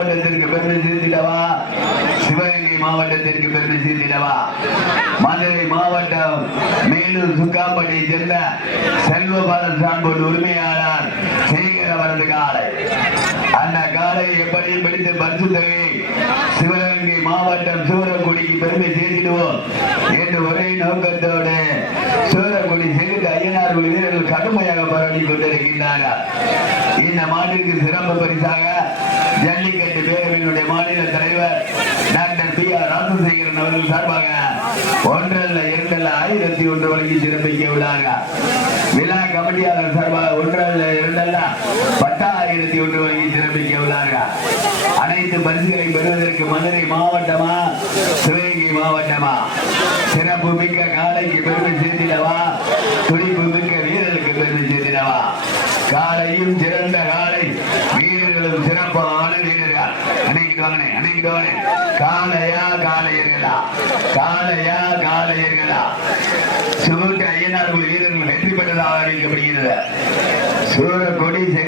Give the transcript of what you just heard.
மாவட்டத்திற்கு பெருமை சேர்த்திடவா? சிவகங்கை மாவட்டத்திற்கு பெருமை சேர்த்திடவா? மதுரை மாவட்டம் மேலூர் சுக்காம்பட்டியை சேர்ந்த செல்வபாலன் சான்போடு உரிமையாளர் சேகர் அவரது காலை. அந்த காலை எப்படி பிடித்து பரிசு தொகை சிவகங்கை மாவட்டம் சூரக்குடிக்கு பெருமை சேர்த்திடுவோம் என்று ஒரே நோக்கத்தோடு சூரக்குடி செகுந்த ஐயனார் வீரர்கள் கடுமையாக போராடி கொண்டிருக்கின்றார்கள். இந்த மாட்டிற்கு சிறப்பு பரிசாக ஜல்லிக்கட்டு பேரவையினுடைய மாநில தலைவர் டாக்டர் பி ஆர் ராமசேகரன் அவர்கள் சார்பாக ஒன்றல்ல இரண்டல்ல ஆயிரத்தி ஒன்று வழங்கி சிறப்பிக்க உள்ளார்கள். விழா கபடியாளர் சார்பாக ஒன்றல்ல இரண்டல்ல பத்தாயிரத்தி ஒன்று வழங்கி சிறப்பிக்க உள்ளார்கள். அனைத்து பரிசுகளை பெறுவதற்கு மதுரை மாவட்டமா? சிவகங்கை மாவட்டமா? சிறப்பு மிக்க காலைக்கு பெருமை சேர்த்திடவா? துடிப்பு மிக்க வீரர்களுக்கு பெருமை சேர்த்திடவா? காலையும் சிறந்த காலை வீரர்களும் சிறப்பான வீரர்கள். அன்னைக்கு வாங்கினே காலையா காலையர்களா காலையா காலையர்களா சுமூட்ட ஐயனார் வீரர்கள் வெற்றி பெற்றதாக அறிவிக்கப்படுகிறது சூரக்கொடி